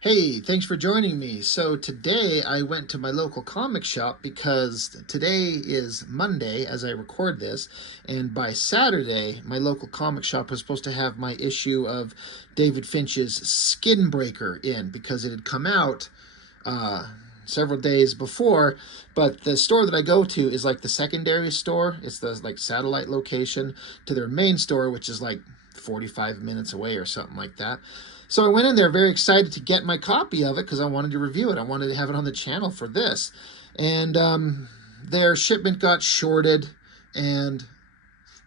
Hey, thanks for joining me. So today I went to my local comic shop because today is Monday as I record this, and by Saturday my local comic shop was supposed to have my issue of David Finch's Skinbreaker in because it had come out uh, several days before, but the store that I go to is like the secondary store. It's the like satellite location to their main store, which is like 45 minutes away or something like that. So I went in there very excited to get my copy of it because I wanted to review it. I wanted to have it on the channel for this. And their shipment got shorted and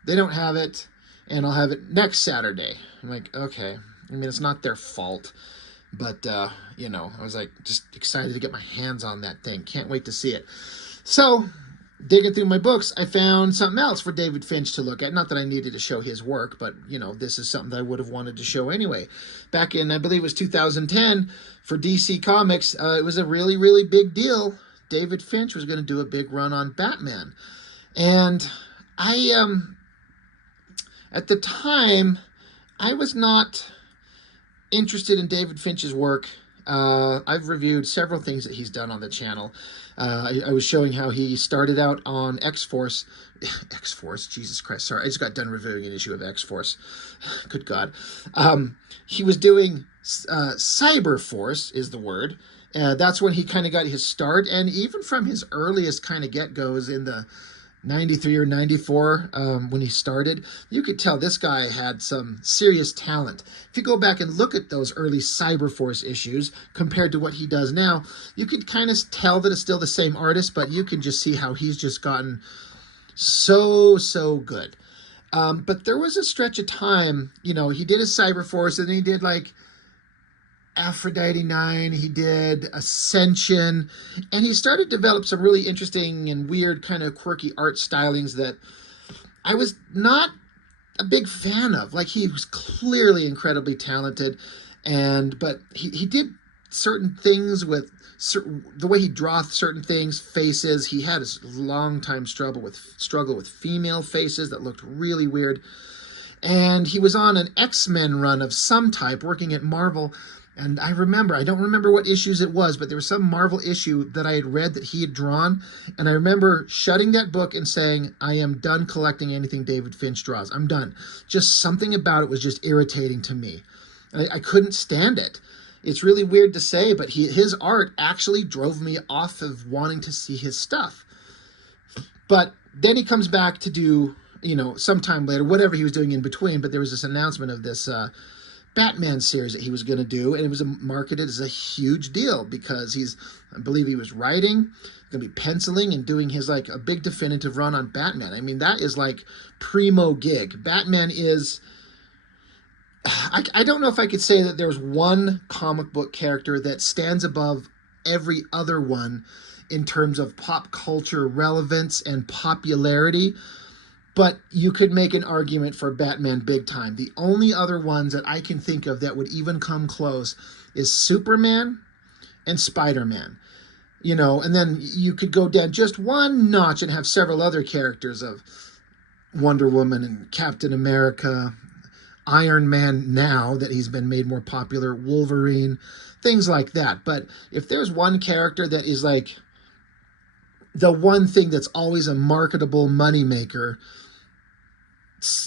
they don't have it, and I'll have it next Saturday. I'm like, okay. I mean, it's not their fault. But, I was like just excited to get my hands on that thing. Can't wait to see it. So, digging through my books, I found something else for David Finch to look at. Not that I needed to show his work, but, this is something that I would have wanted to show anyway. Back in, I believe it was 2010, for DC Comics, it was a really, really big deal. David Finch was going to do a big run on Batman. And at the time, I was not interested in David Finch's work. I've reviewed several things that he's done on the channel. I was showing how he started out on X-Force. X-Force, Jesus Christ, sorry. I just got done reviewing an issue of X-Force. Good God. He was doing Cyber Force is the word. That's when he kind of got his start. And even from his earliest kind of get-goes in the 93 or 94, when he started, you could tell this guy had some serious talent. If you go back and look at those early Cyberforce issues compared to what he does now, you could kind of tell that it's still the same artist, but you can just see how he's just gotten so good. But there was a stretch of time, he did his Cyberforce, and then he did like Aphrodite 9, he did Ascension, and he started to develop some really interesting and weird kind of quirky art stylings that I was not a big fan of. Like, he was clearly incredibly talented, but he did certain things with the way he draws certain things, faces. He had a long time struggle with female faces that looked really weird. And he was on an X-Men run of some type working at Marvel. And I don't remember what issues it was, but there was some Marvel issue that I had read that he had drawn. And I remember shutting that book and saying, I am done collecting anything David Finch draws. I'm done. Just something about it was just irritating to me. I couldn't stand it. It's really weird to say, but his art actually drove me off of wanting to see his stuff. But then he comes back to do, sometime later, whatever he was doing in between, but there was this announcement of this Batman series that he was going to do, and it was marketed as a huge deal because I believe he was writing, going to be penciling, and doing his like a big definitive run on Batman. I mean, that is like primo gig. Batman is, I don't know if I could say that there's one comic book character that stands above every other one in terms of pop culture relevance and popularity. But you could make an argument for Batman big time. The only other ones that I can think of that would even come close is Superman and Spider-Man. And then you could go down just one notch and have several other characters of Wonder Woman and Captain America, Iron Man now that he's been made more popular, Wolverine, things like that. But if there's one character that is like the one thing that's always a marketable moneymaker,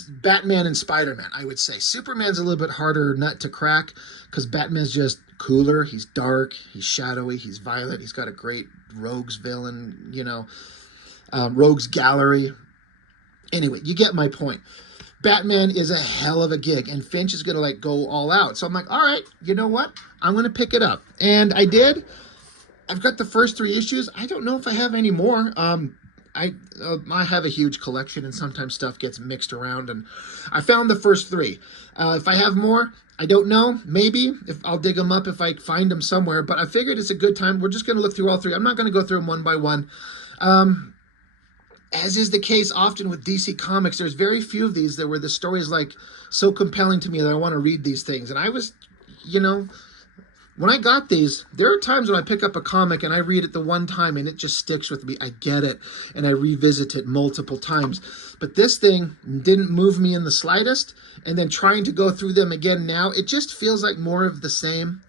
Batman and Spider-Man, I would say. Superman's a little bit harder nut to crack because Batman's just cooler. He's dark, he's shadowy, he's violent, he's got a great rogues villain, rogues gallery. Anyway, you get my point. Batman is a hell of a gig, and Finch is going to like go all out. So I'm like, all right, you know what? I'm going to pick it up. And I did. I've got the first 3 issues. I don't know if I have any more. I have a huge collection, and sometimes stuff gets mixed around, and I found the first 3. If I have more, I don't know. Maybe if I'll dig them up if I find them somewhere, but I figured it's a good time. We're just going to look through all 3. I'm not going to go through them one by one. As is the case often with DC Comics, there's very few of these that where the story is like so compelling to me that I want to read these things. And I was, when I got these, there are times when I pick up a comic and I read it the one time and it just sticks with me. I get it, and I revisit it multiple times. But this thing didn't move me in the slightest, and then trying to go through them again now, it just feels like more of the same.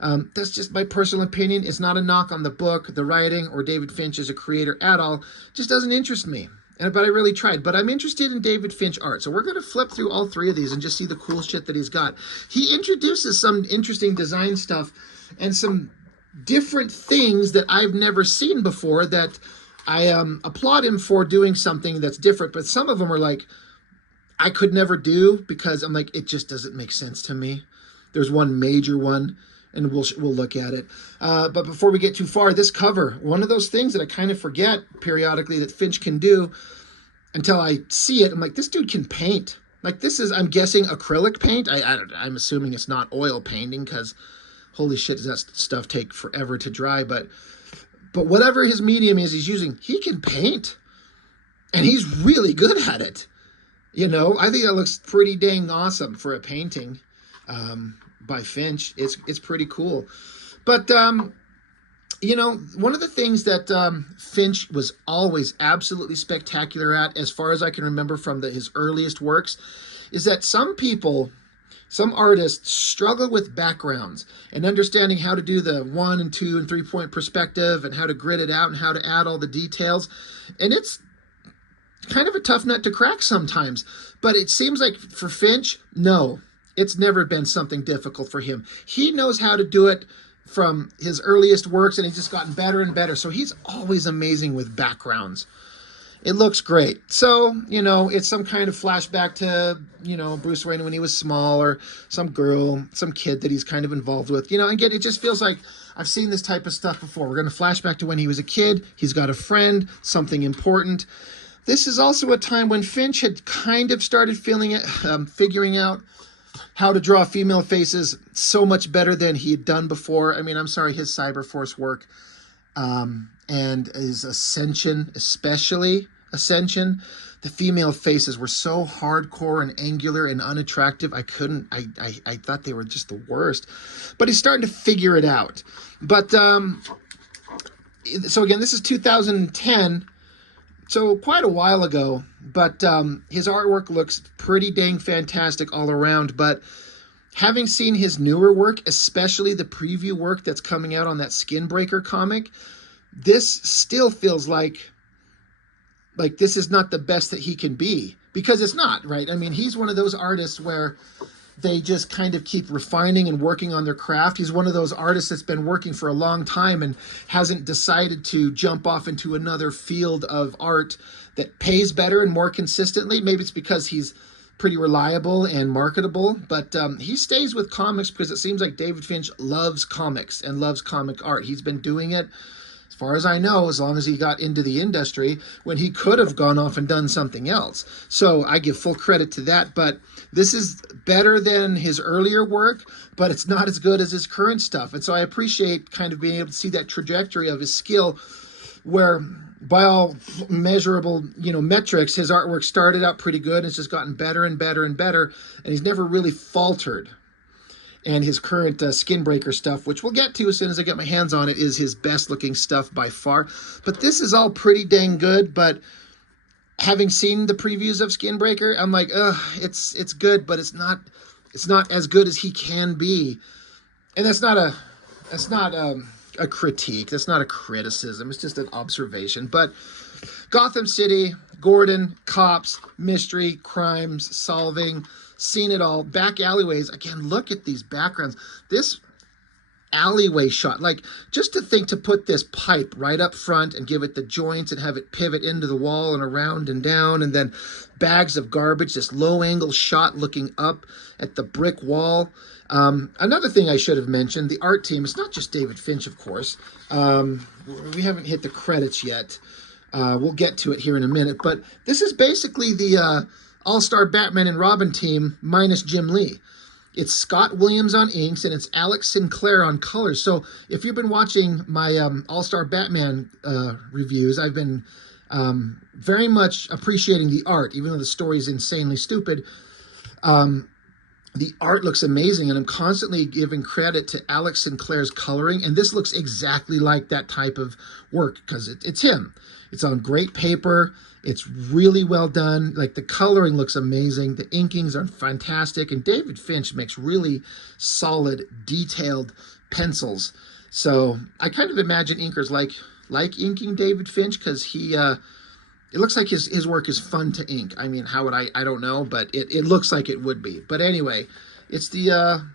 That's just my personal opinion. It's not a knock on the book, the writing, or David Finch as a creator at all. It just doesn't interest me. But I really tried. But I'm interested in David Finch art. So we're going to flip through all three of these and just see the cool shit that he's got. He introduces some interesting design stuff and some different things that I've never seen before that I applaud him for doing something that's different. But some of them are like, I could never do because I'm like, it just doesn't make sense to me. There's one major one, and we'll look at it. But before we get too far, this cover, one of those things that I kind of forget periodically that Finch can do until I see it. I'm like, this dude can paint. Like, this is, I'm guessing, acrylic paint. I'm assuming it's not oil painting because holy shit, does that stuff take forever to dry. But whatever his medium is he's using, he can paint. And he's really good at it. You know, I think that looks pretty dang awesome for a painting by Finch. It's pretty cool. But, you know, one of the things that Finch was always absolutely spectacular at, as far as I can remember from his earliest works, is that some artists struggle with backgrounds and understanding how to do the 1 and 2 and 3 point perspective and how to grid it out and how to add all the details. And it's kind of a tough nut to crack sometimes, but it seems like for Finch, no, it's never been something difficult for him. He knows how to do it from his earliest works, and he's just gotten better and better. So he's always amazing with backgrounds. It looks great. So, you know, it's some kind of flashback to, you know, Bruce Wayne when he was small, or some girl, some kid that he's kind of involved with. You know, again, it just feels like I've seen this type of stuff before. We're going to flash back to when he was a kid. He's got a friend, something important. This is also a time when Finch had kind of started figuring out how to draw female faces so much better than he had done before. I mean, I'm sorry, his Cyberforce work and his Ascension, especially Ascension, the female faces were so hardcore and angular and unattractive. I thought they were just the worst. But he's starting to figure it out. But, so again, this is 2010. So quite a while ago, but his artwork looks pretty dang fantastic all around. But having seen his newer work, especially the preview work that's coming out on that Skinbreaker comic, this still feels like this is not the best that he can be, because it's not, right? I mean, he's one of those artists where they just kind of keep refining and working on their craft. He's one of those artists that's been working for a long time and hasn't decided to jump off into another field of art that pays better and more consistently. Maybe it's because he's pretty reliable and marketable, but he stays with comics because it seems like David Finch loves comics and loves comic art. He's been doing it, as far as I know, as long as he got into the industry, when he could have gone off and done something else. So I give full credit to that, but this is better than his earlier work, but it's not as good as his current stuff. And so I appreciate kind of being able to see that trajectory of his skill, where by all measurable, you know, metrics, his artwork started out pretty good. It's just gotten better and better and better, and he's never really faltered. And his current Skinbreaker stuff, which we'll get to as soon as I get my hands on it, is his best looking stuff by far. But this is all pretty dang good. But having seen the previews of Skinbreaker, I'm like, it's good, but it's not as good as he can be. And that's not a critique. That's not a criticism. It's just an observation. But Gotham City, Gordon, cops, mystery, crimes, solving, seen it all. Back alleyways. Again, look at these backgrounds. This alleyway shot, like, just to think to put this pipe right up front and give it the joints and have it pivot into the wall and around and down, and then bags of garbage, this low angle shot looking up at the brick wall. Another thing I should have mentioned, the art team. It's not just David Finch, of course. We haven't hit the credits yet. We'll get to it here in a minute, but this is basically the All-Star Batman and Robin team minus Jim Lee. It's Scott Williams on inks, and it's Alex Sinclair on colors. So if you've been watching my All-Star Batman reviews, I've been very much appreciating the art, even though the story is insanely stupid. The art looks amazing, and I'm constantly giving credit to Alex Sinclair's coloring, and this looks exactly like that type of work, because it's him. It's on great paper. It's really well done. Like, the coloring looks amazing. The inkings are fantastic. And David Finch makes really solid, detailed pencils. So I kind of imagine inkers like inking David Finch, because he it looks like his work is fun to ink. I mean, how would I don't know, but it looks like it would be. But anyway, it's the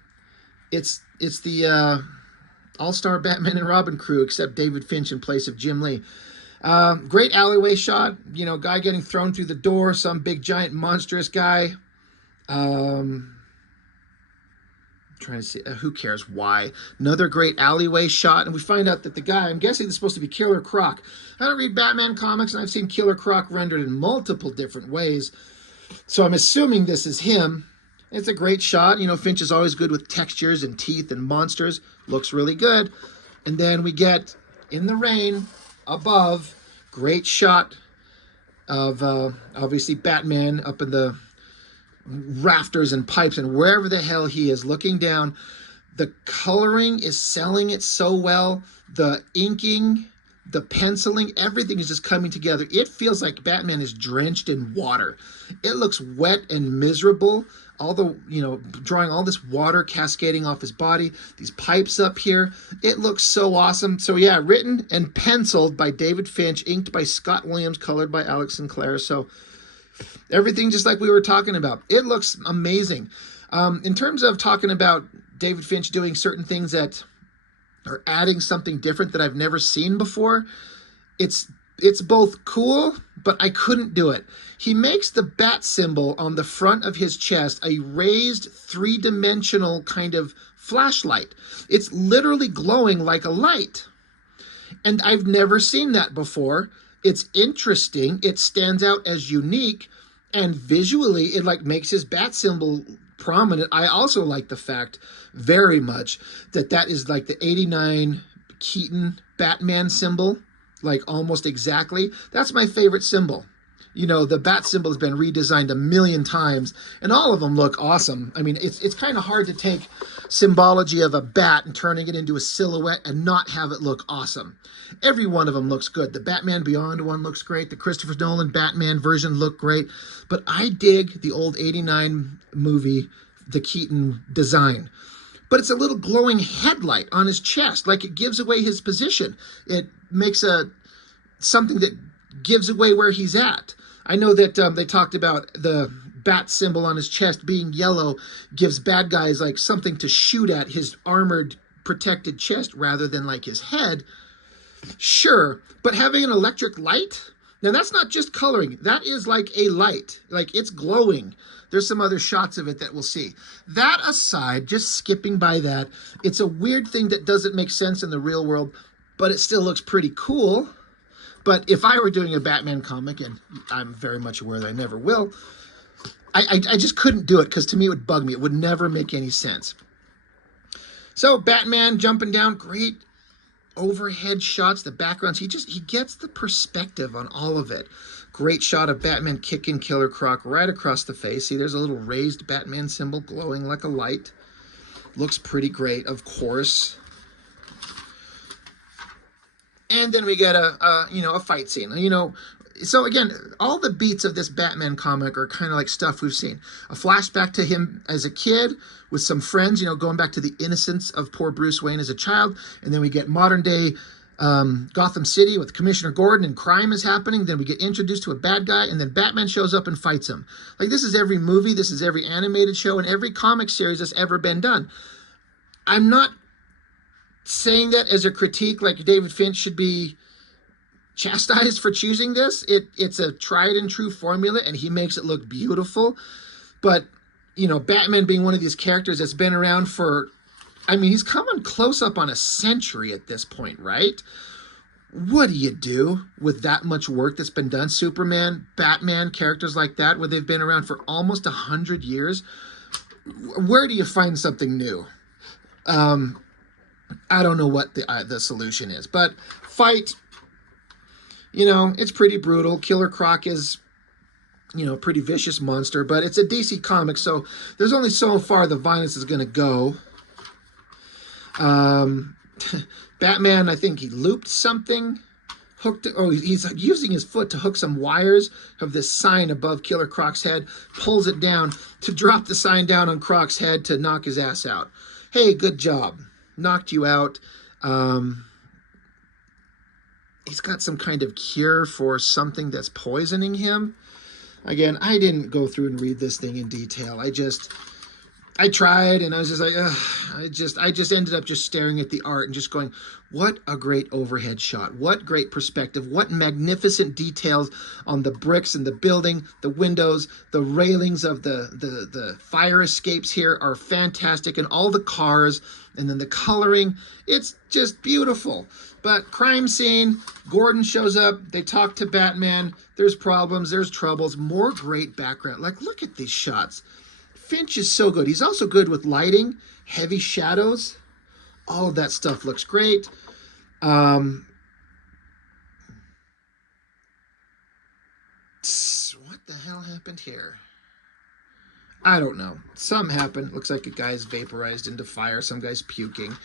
all-star Batman and Robin crew, except David Finch in place of Jim Lee. Great alleyway shot. Guy getting thrown through the door, some big giant monstrous guy. Trying to see, who cares why. Another great alleyway shot, and we find out that the guy, I'm guessing this is supposed to be Killer Croc. I don't read Batman comics, and I've seen Killer Croc rendered in multiple different ways, so I'm assuming this is him. It's a great shot. Finch is always good with textures and teeth and monsters. Looks really good. And then we get, in the rain above, great shot of obviously Batman up in the rafters and pipes and wherever the hell he is, looking down. The coloring is selling it so well. The inking, the penciling, everything is just coming together. It feels like Batman is drenched in water. It looks wet and miserable. All the, drawing all this water cascading off his body, these pipes up here. It looks so awesome. So yeah, written and penciled by David Finch, inked by Scott Williams, colored by Alex Sinclair. So everything just like we were talking about. It looks amazing. In terms of talking about David Finch doing certain things that are adding something different that I've never seen before, it's both cool, but I couldn't do it. He makes the bat symbol on the front of his chest a raised three-dimensional kind of flashlight. It's literally glowing like a light. And I've never seen that before. It's interesting. It stands out as unique, and visually it makes his bat symbol prominent. I also like the fact very much that is like the 89 Keaton Batman symbol, like almost exactly. That's my favorite symbol. The bat symbol has been redesigned a million times, and all of them look awesome. I mean, it's kind of hard to take symbology of a bat and turning it into a silhouette and not have it look awesome. Every one of them looks good. The Batman Beyond one looks great. The Christopher Nolan Batman version looked great. But I dig the old 89 movie, the Keaton design. But it's a little glowing headlight on his chest, like it gives away his position. It makes something that gives away where he's at. I know that they talked about the bat symbol on his chest being yellow gives bad guys like something to shoot at his armored, protected chest rather than like his head. Sure, but having an electric light? Now that's not just coloring. That is like a light. Like, it's glowing. There's some other shots of it that we'll see. That aside, just skipping by that, it's a weird thing that doesn't make sense in the real world, but it still looks pretty cool. But if I were doing a Batman comic, and I'm very much aware that I never will, I just couldn't do it, because to me it would bug me. It would never make any sense. So Batman jumping down, great overhead shots, the backgrounds. He gets the perspective on all of it. Great shot of Batman kicking Killer Croc right across the face. See, there's a little raised Batman symbol glowing like a light. Looks pretty great, of course. And then we get a fight scene. So again, all the beats of this Batman comic are kind of like stuff we've seen. A flashback to him as a kid with some friends, going back to the innocence of poor Bruce Wayne as a child. And then we get modern day Gotham City with Commissioner Gordon, and crime is happening. Then we get introduced to a bad guy, and then Batman shows up and fights him. Like, this is every movie, this is every animated show, and every comic series that's ever been done. I'm not saying that as a critique, like David Finch should be chastised for choosing this. It's a tried and true formula, and he makes it look beautiful. But, Batman being one of these characters that's been around for, he's coming close up on a century at this point, right? What do you do with that much work that's been done? Superman, Batman, characters like that, where they've been around for almost 100 years. Where do you find something new? I don't know what the solution is, but fight, it's pretty brutal. Killer Croc is, a pretty vicious monster, but it's a DC comic, so there's only so far the violence is going to go. Batman, I think he looped something hooked. Oh, he's using his foot to hook some wires of this sign above Killer Croc's head. Pulls it down to drop the sign down on Croc's head to knock his ass out. Hey, good job. Knocked you out. He's got some kind of cure for something that's poisoning him. Again, I didn't go through and read this thing in detail. I tried, and I was just like, ugh. I just ended up just staring at the art and just going, what a great overhead shot. What great perspective. What magnificent details on the bricks and the building, the windows, the railings of the fire escapes here are fantastic, and all the cars, and then the coloring. It's just beautiful. But crime scene, Gordon shows up, they talk to Batman, there's problems, there's troubles, more great background. Like, look at these shots. Finch is so good. He's also good with lighting, heavy shadows. All of that stuff looks great. What the hell happened here? I don't know. Something happened. Looks like a guy's vaporized into fire. Some guy's puking.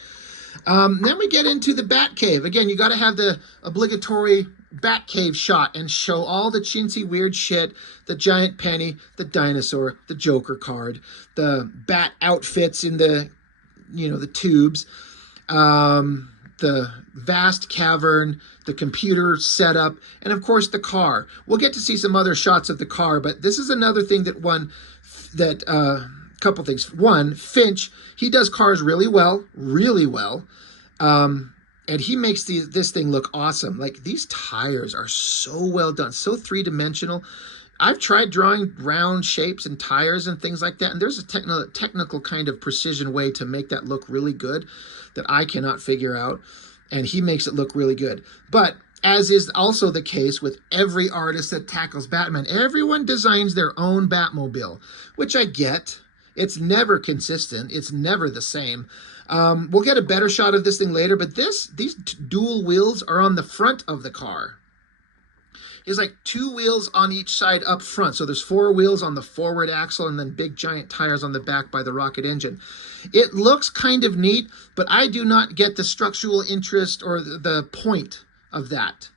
Then we get into the Batcave. Again, you got to have the obligatory Batcave shot and show all the chintzy weird shit, the giant penny, the dinosaur, the Joker card, the bat outfits in the, the tubes, the vast cavern, the computer setup, and of course the car. We'll get to see some other shots of the car, but this is another thing couple things. One, Finch, he does cars really well, and he makes this thing look awesome. Like, these tires are so well done, so three-dimensional. I've tried drawing round shapes and tires and things like that, and there's a technical kind of precision way to make that look really good that I cannot figure out, and he makes it look really good. But as is also the case with every artist that tackles Batman, everyone designs their own Batmobile, which I get. It's never consistent. It's never the same. We'll get a better shot of this thing later, but these dual wheels are on the front of the car. There's like 2 wheels on each side up front. So there's 4 wheels on the forward axle and then big giant tires on the back by the rocket engine. It looks kind of neat, but I do not get the structural interest or the point of that.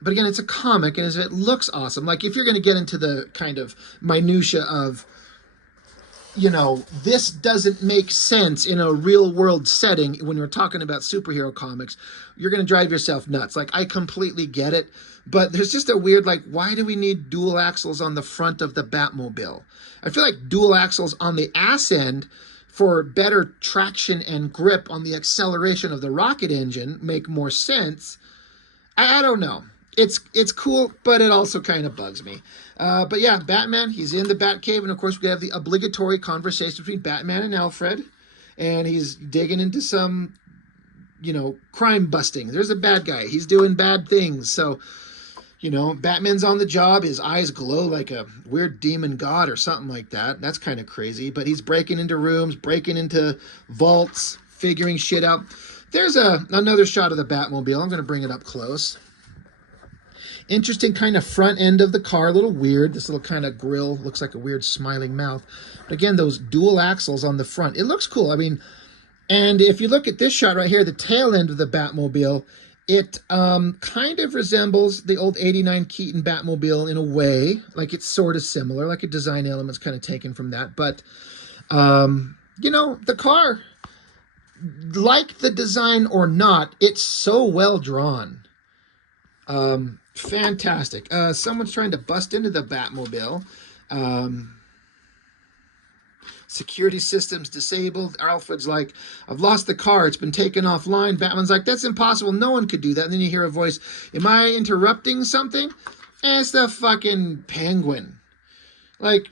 But again, it's a comic, and it looks awesome. Like, if you're going to get into the kind of minutia of, this doesn't make sense in a real world setting when you're talking about superhero comics, you're going to drive yourself nuts. Like, I completely get it, but there's just a weird, like, why do we need dual axles on the front of the Batmobile? I feel like dual axles on the ass end for better traction and grip on the acceleration of the rocket engine make more sense. I don't know. It's cool, but it also kind of bugs me. But yeah, Batman, he's in the Batcave, and of course we have the obligatory conversation between Batman and Alfred, and he's digging into some, crime busting. There's a bad guy. He's doing bad things. So, Batman's on the job. His eyes glow like a weird demon god or something like that. That's kind of crazy. But he's breaking into rooms, breaking into vaults, figuring shit out. There's another shot of the Batmobile. I'm going to bring it up close. Interesting kind of front end of the car, a little weird. This little kind of grill looks like a weird smiling mouth. But again, those dual axles on the front, it looks cool. I mean, and if you look at this shot right here, the tail end of the Batmobile, it kind of resembles the old 89 Keaton Batmobile in a way. Like, it's sort of similar, like a design element's kind of taken from that. But, the car, like the design or not, it's so well drawn. Fantastic. Someone's trying to bust into the Batmobile. Security systems disabled. Alfred's like, I've lost the car. It's been taken offline. Batman's like, that's impossible. No one could do that. And then you hear a voice, am I interrupting something? It's the fucking Penguin. Like,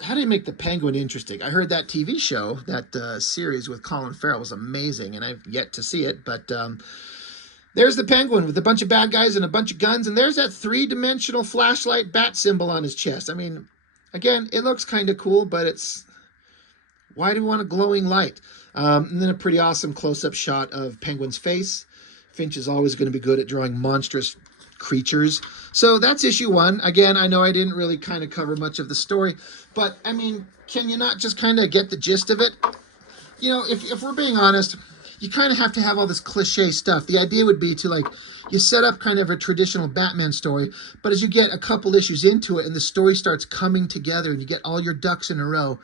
how do you make the Penguin interesting? I heard that TV show, that series with Colin Farrell was amazing, and I've yet to see it, but there's the Penguin with a bunch of bad guys and a bunch of guns, and there's that 3-dimensional flashlight bat symbol on his chest. I mean, again, it looks kind of cool, but why do we want a glowing light? And then a pretty awesome close-up shot of Penguin's face. Finch is always going to be good at drawing monstrous creatures. So that's issue 1. Again, I know I didn't really kind of cover much of the story, but, I mean, can you not just kind of get the gist of it? If we're being honest, you kind of have to have all this cliche stuff. The idea would be to like, you set up kind of a traditional Batman story, but as you get a couple issues into it and the story starts coming together and you get all your ducks in a row,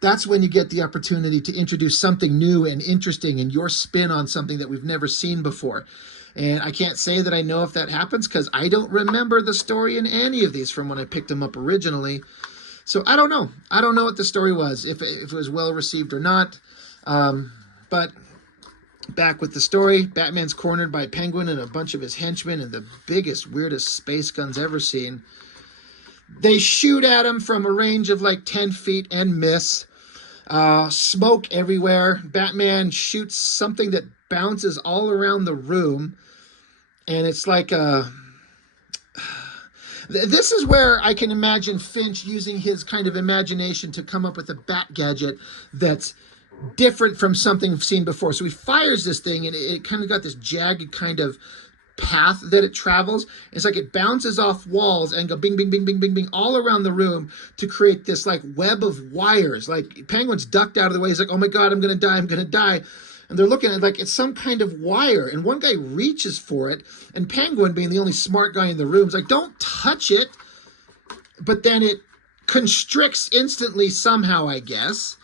that's when you get the opportunity to introduce something new and interesting and your spin on something that we've never seen before. And I can't say that I know if that happens because I don't remember the story in any of these from when I picked them up originally. So I don't know. I don't know what the story was, if it was well received or not. But back with the story, Batman's cornered by Penguin and a bunch of his henchmen and the biggest, weirdest space guns ever seen. They shoot at him from a range of like 10 feet and miss. Smoke everywhere. Batman shoots something that bounces all around the room. And it's like a... This is where I can imagine Finch using his kind of imagination to come up with a bat gadget that's different from something we've seen before. So he fires this thing and it kind of got this jagged kind of path that it travels. It's like it bounces off walls and go bing, bing, bing, bing, bing, bing all around the room to create this like web of wires. Like Penguin's ducked out of the way. He's like, oh my God, I'm going to die. I'm going to die. And they're looking at like it's some kind of wire. And one guy reaches for it. And Penguin, being the only smart guy in the room, is like, don't touch it. But then it constricts instantly somehow, I guess.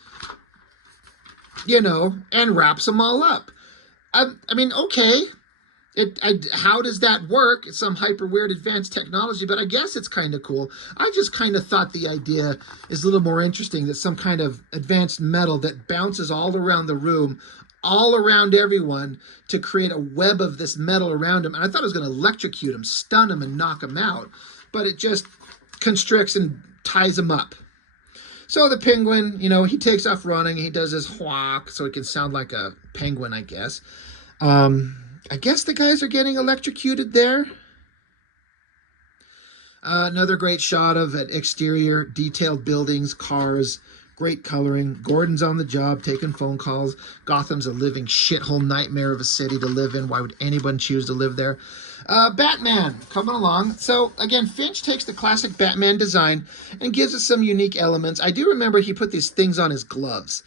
You know, and wraps them all up. I mean, okay. How does that work? It's some hyper weird advanced technology, but I guess it's kind of cool. I just kind of thought the idea is a little more interesting, that some kind of advanced metal that bounces all around the room, all around everyone to create a web of this metal around him. And I thought it was going to electrocute him, stun him, and knock him out. But it just constricts and ties him up. So the Penguin, you know, he takes off running. He does his whack so it can sound like a penguin, I guess. I guess the guys are getting electrocuted there. Another great shot of an exterior, detailed buildings, cars, great coloring. Gordon's on the job, taking phone calls. Gotham's a living shithole nightmare of a city to live in. Why would anyone choose to live there? Batman coming along. So again, Finch takes the classic Batman design and gives it some unique elements. I do remember he put these things on his gloves,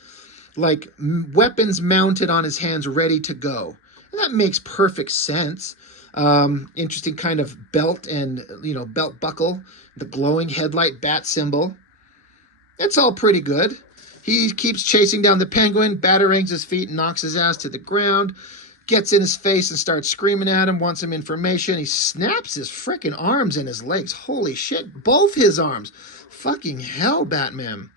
like weapons mounted on his hands ready to go. And that makes perfect sense. Interesting kind of belt and, you know, belt buckle, the glowing headlight bat symbol. It's all pretty good. He keeps chasing down the Penguin, batarangs his feet and knocks his ass to the ground, gets in his face and starts screaming at him, wants some information. He snaps his frickin' arms and his legs. Holy shit, both his arms. Fucking hell, Batman.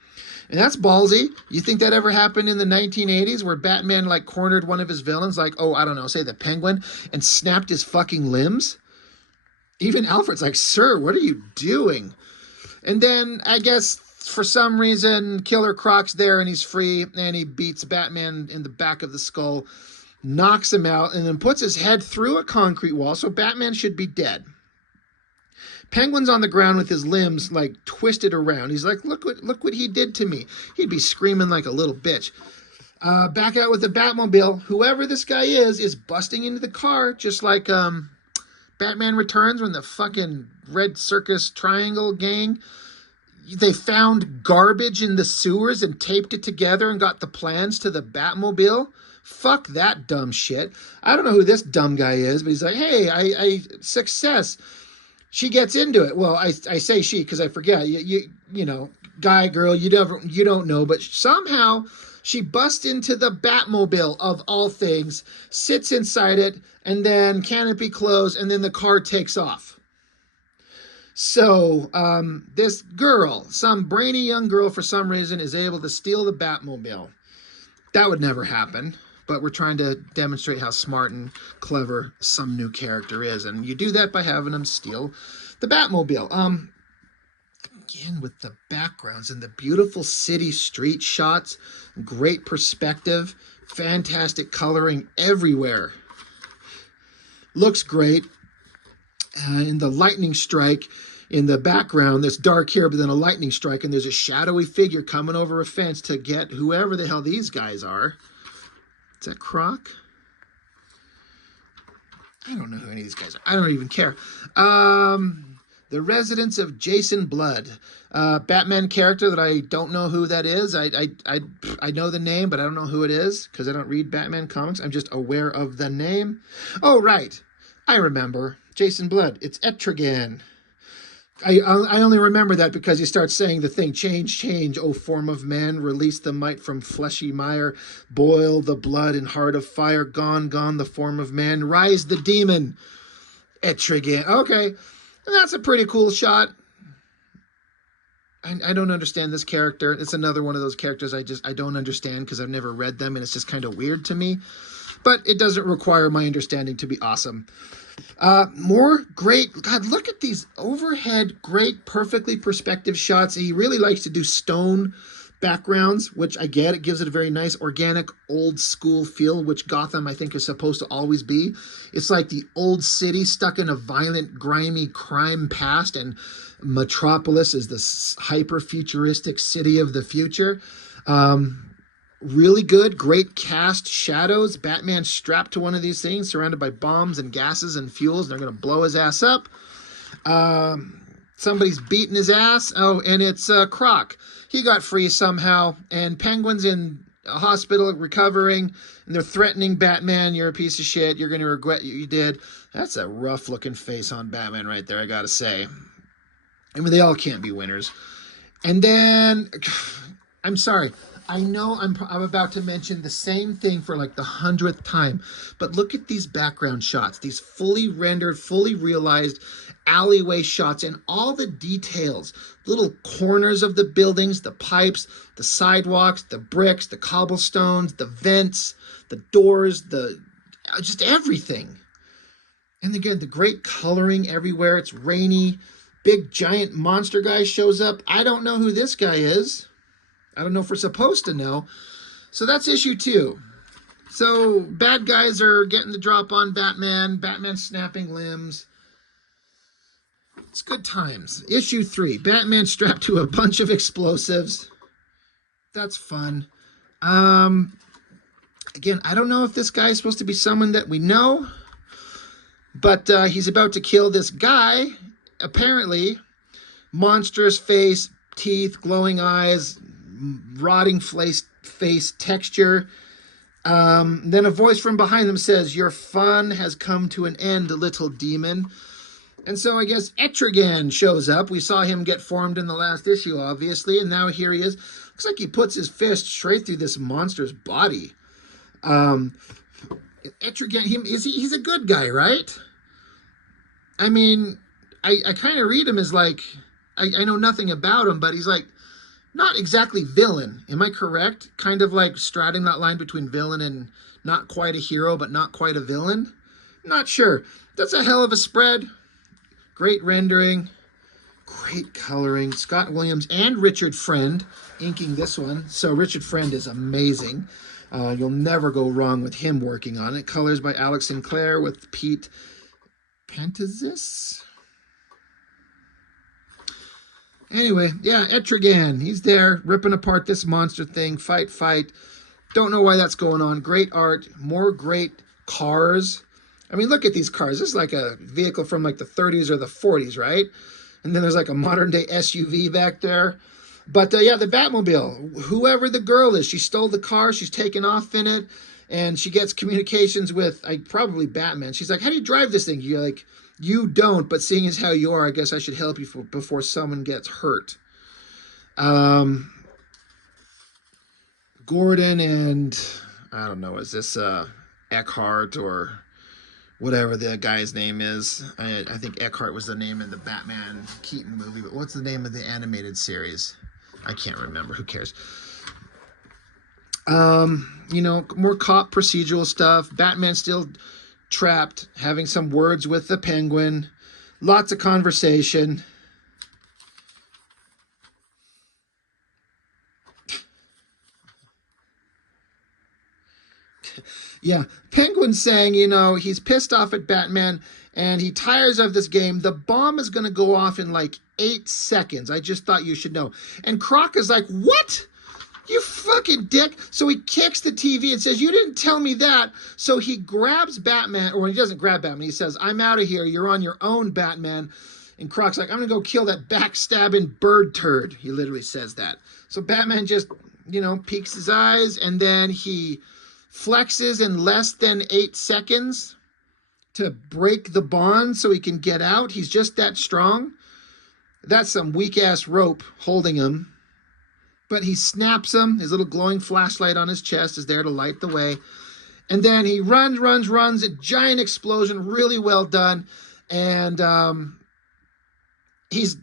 And that's ballsy. You think that ever happened in the 1980s where Batman like cornered one of his villains, like, oh, I don't know, say the Penguin, and snapped his fucking limbs? Even Alfred's like, sir, what are you doing? And then I guess for some reason Killer Croc's there and he's free and he beats Batman in the back of the skull, knocks him out, and then puts his head through a concrete wall, so Batman should be dead. Penguin's on the ground with his limbs like twisted around. He's like, look what he did to me. He'd be screaming like a little bitch. Back out with the Batmobile. Whoever this guy is busting into the car, just like Batman Returns when the fucking Red Circus Triangle gang, they found garbage in the sewers and taped it together and got the plans to the Batmobile. Fuck that dumb shit. I don't know who this dumb guy is, but he's like, hey, I success. She gets into it. Well, I say she because I forget. You know, guy, girl, you don't know, but somehow she busts into the Batmobile of all things, sits inside it, and then canopy closed, and then the car takes off. So this girl, some brainy young girl for some reason, is able to steal the Batmobile. That would never happen. But we're trying to demonstrate how smart and clever some new character is. And you do that by having them steal the Batmobile. Again, with the backgrounds and the beautiful city street shots, great perspective, fantastic coloring everywhere. Looks great. And the lightning strike in the background, that's dark here, but then a lightning strike, and there's a shadowy figure coming over a fence to get whoever the hell these guys are. Is that Croc? I don't know who any of these guys are. I don't even care. The Residence of Jason Blood. Batman character that I don't know who that is. I know the name, but I don't know who it is because I don't read Batman comics. I'm just aware of the name. Oh, right. I remember. Jason Blood. It's Etrigan. I only remember that because he starts saying the thing, change, change, O form of man, release the might from fleshy mire, boil the blood in heart of fire, gone, gone the form of man, rise the demon, Etrigan. Okay, that's a pretty cool shot. I don't understand this character. It's another one of those characters I don't understand because I've never read them and it's just kind of weird to me. But it doesn't require my understanding to be awesome. More great, God, look at these overhead, great, perfectly perspective shots. He really likes to do stone backgrounds, which I get. It gives it a very nice, organic, old school feel, which Gotham, I think, is supposed to always be. It's like the old city stuck in a violent, grimy crime past, and Metropolis is this hyper-futuristic city of the future. Really good, great cast shadows. Batman strapped to one of these things, surrounded by bombs and gases and fuels. They're going to blow his ass up. Somebody's beating his ass. Oh, and it's Croc. He got free somehow. And Penguin's in a hospital recovering. And they're threatening Batman. You're a piece of shit. You're going to regret what you did. That's a rough looking face on Batman right there, I got to say. I mean, they all can't be winners. And then, I'm sorry. I know I'm about to mention the same thing for like the 100th time, but look at these background shots, these fully rendered, fully realized alleyway shots, and all the details, little corners of the buildings, the pipes, the sidewalks, the bricks, the cobblestones, the vents, the doors, just everything. And again, the great coloring everywhere. It's rainy. Big giant monster guy shows up. I don't know who this guy is. I don't know if we're supposed to know. So that's issue 2. So bad guys are getting the drop on Batman. Batman snapping limbs. It's good times. Issue 3. Batman strapped to a bunch of explosives. That's fun. Again, I don't know if this guy is supposed to be someone that we know. But he's about to kill this guy. Apparently, monstrous face, teeth, glowing eyes, rotting face texture. Then a voice from behind them says, your fun has come to an end, little demon. And so I guess Etrigan shows up. We saw him get formed in the last issue, obviously, and now here he is. Looks like he puts his fist straight through this monster's body. Etrigan, he's a good guy, right? I mean, I kind of read him as like, I know nothing about him, but he's like, not exactly villain. Am I correct? Kind of like straddling that line between villain and not quite a hero, but not quite a villain. Not sure. That's a hell of a spread. Great rendering. Great coloring. Scott Williams and Richard Friend inking this one. So Richard Friend is amazing. You'll never go wrong with him working on it. Colors by Alex Sinclair with Pete Pantazis. Anyway, yeah, Etrigan, he's there ripping apart this monster thing. Fight, fight. Don't know why that's going on. Great art. More great cars. I mean, look at these cars. This is like a vehicle from like the 30s or the 40s, right? And then there's like a modern day SUV back there. But yeah, the Batmobile, whoever the girl is, she stole the car. She's taken off in it. And she gets communications with probably Batman. She's like, how do you drive this thing? You're like, you don't, but seeing as how you are, I guess I should help you before someone gets hurt. Gordon and, I don't know, is this Eckhart or whatever the guy's name is? I think Eckhart was the name in the Batman Keaton movie, but what's the name of the animated series? I can't remember. Who cares? You know, more cop procedural stuff. Batman still trapped, having some words with the Penguin. Lots of conversation. Yeah, Penguin saying, you know, he's pissed off at Batman and he tires of this game. The bomb is going to go off in like 8 seconds. I just thought you should know. And Croc is like, what? You fucking dick. So he kicks the TV and says, you didn't tell me that. So he grabs Batman, or he doesn't grab Batman. He says, I'm out of here. You're on your own, Batman. And Croc's like, I'm going to go kill that backstabbing bird turd. He literally says that. So Batman just, peeks his eyes, and then he flexes in less than 8 seconds to break the bond so he can get out. He's just that strong. That's some weak-ass rope holding him. But he snaps him. His little glowing flashlight on his chest is there to light the way. And then he runs. A giant explosion, really well done. And it's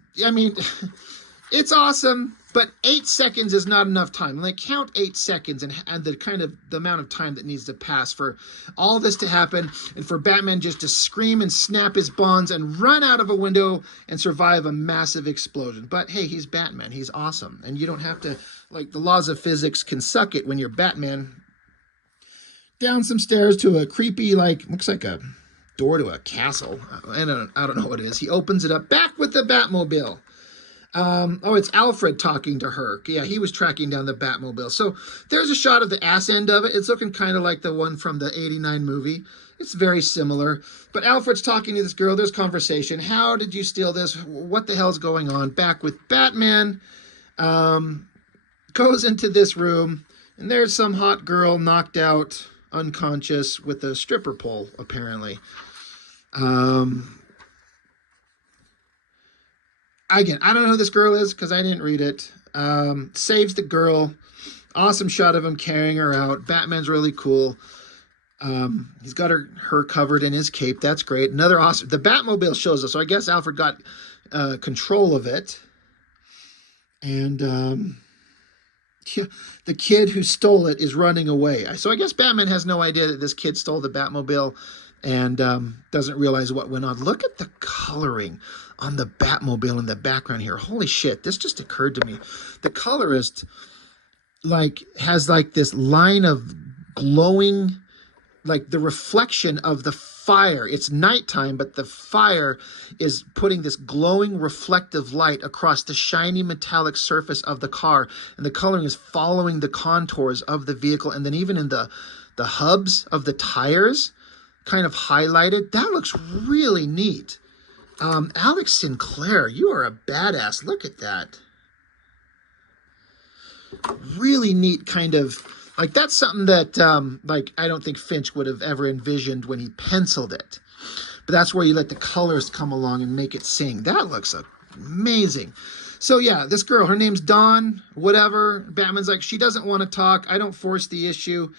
awesome. But 8 seconds is not enough time. Like, count 8 seconds and the amount of time that needs to pass for all this to happen, and for Batman just to scream and snap his bonds and run out of a window and survive a massive explosion. But hey, he's Batman. He's awesome. And you don't have to, the laws of physics can suck it when you're Batman. Down some stairs to a creepy, looks like a door to a castle. I don't know what it is. He opens it up, back with the Batmobile. It's Alfred talking to her. Yeah, he was tracking down the Batmobile. So there's a shot of the ass end of it. It's looking kind of like the one from the 89 movie. It's very similar. But Alfred's talking to this girl. There's conversation. How did you steal this? What the hell's going on? Back with Batman. Goes into this room, and there's some hot girl knocked out, unconscious, with a stripper pole, apparently. Again, I don't know who this girl is because I didn't read it. Saves the girl. Awesome shot of him carrying her out. Batman's really cool. He's got her covered in his cape. That's great. Another awesome... The Batmobile shows us, so I guess Alfred got control of it. And the kid who stole it is running away. So I guess Batman has no idea that this kid stole the Batmobile and doesn't realize what went on. Look at the coloring on the Batmobile in the background here. Holy shit, this just occurred to me. The colorist has this line of glowing, the reflection of the fire. It's nighttime, but the fire is putting this glowing reflective light across the shiny metallic surface of the car, and the coloring is following the contours of the vehicle, and then even in the hubs of the tires kind of highlighted. That looks really neat. Alex Sinclair, you are a badass. Look at that. Really neat kind of, that's something that, I don't think Finch would have ever envisioned when he penciled it. But that's where you let the colors come along and make it sing. That looks amazing. So yeah, this girl, her name's Dawn, whatever. Batman's like, she doesn't want to talk. I don't force the issue.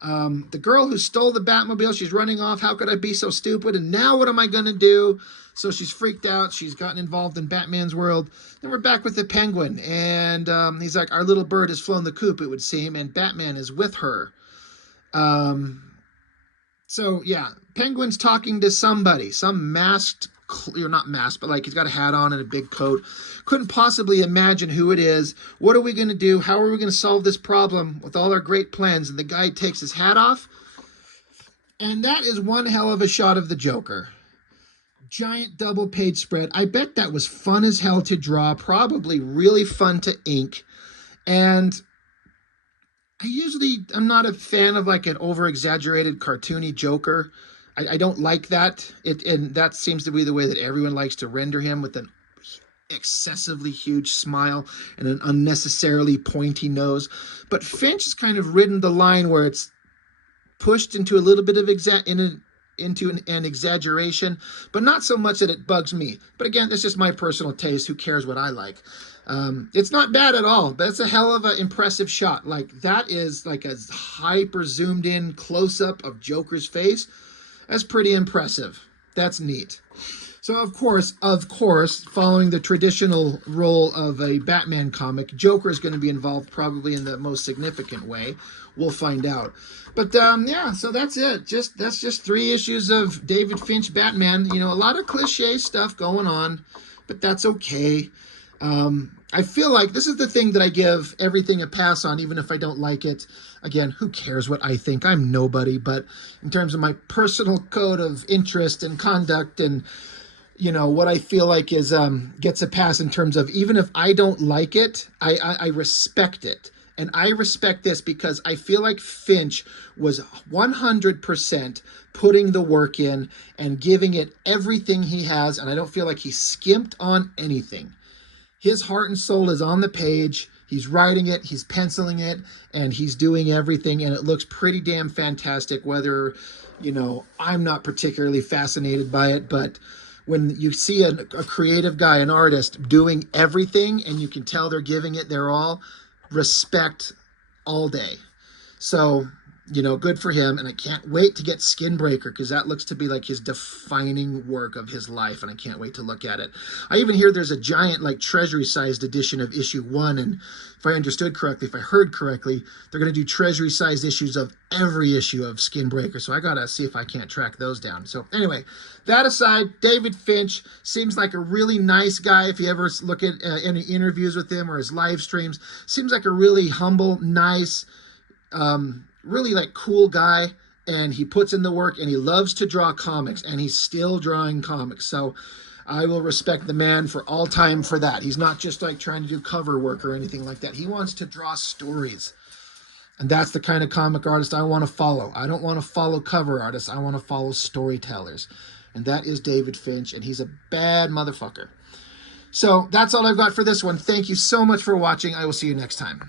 The girl who stole the Batmobile, she's running off. How could I be so stupid? And now what am I going to do? So she's freaked out. She's gotten involved in Batman's world. Then we're back with the Penguin. And he's like, our little bird has flown the coop, it would seem. And Batman is with her. So yeah, Penguin's talking to somebody. Some masked, you're not masked, but he's got a hat on and a big coat. Couldn't possibly imagine who it is. What are we going to do? How are we going to solve this problem with all our great plans? And the guy takes his hat off. And that is one hell of a shot of the Joker. Giant double page spread. I bet that was fun as hell to draw. Probably really fun to ink. And I'm not a fan of an over-exaggerated cartoony Joker. I don't like that. And that seems to be the way that everyone likes to render him, with an excessively huge smile and an unnecessarily pointy nose. But Finch has kind of ridden the line where it's pushed into a little bit of into an exaggeration, but not so much that it bugs me. But again, that's just my personal taste. Who cares what I like? It's not bad at all, but it's a hell of an impressive shot. That is a hyper zoomed in close-up of Joker's face. That's pretty impressive. That's neat. So of course, following the traditional role of a Batman comic, Joker is going to be involved probably in the most significant way. We'll find out. But yeah, so that's it. That's just 3 issues of David Finch Batman. A lot of cliche stuff going on, but that's okay. I feel like this is the thing that I give everything a pass on, even if I don't like it. Again, who cares what I think? I'm nobody. But in terms of my personal code of interest and conduct and, what I feel like is gets a pass in terms of, even if I don't like it, I respect it. And I respect this because I feel like Finch was 100% putting the work in and giving it everything he has. And I don't feel like he skimped on anything. His heart and soul is on the page. He's writing it, he's penciling it, and he's doing everything. And it looks pretty damn fantastic, whether, I'm not particularly fascinated by it, but when you see a creative guy, an artist doing everything, and you can tell they're giving it their all, respect all day. So, good for him. And I can't wait to get Skinbreaker, because that looks to be like his defining work of his life. And I can't wait to look at it. I even hear there's a giant, like, treasury-sized edition of issue 1. And if I understood correctly, if I heard correctly, they're going to do treasury-sized issues of every issue of Skinbreaker. So I got to see if I can't track those down. So anyway, that aside, David Finch seems like a really nice guy. If you ever look at any interviews with him or his live streams, seems like a really humble, nice, really like cool guy, and he puts in the work, and he loves to draw comics, and he's still drawing comics. So I will respect the man for all time for that. He's not just like trying to do cover work or anything like that. He wants to draw stories. And that's the kind of comic artist I want to follow. I don't want to follow cover artists. I want to follow storytellers. And that is David Finch, and he's a bad motherfucker. So that's all I've got for this one. Thank you so much for watching. I will see you next time.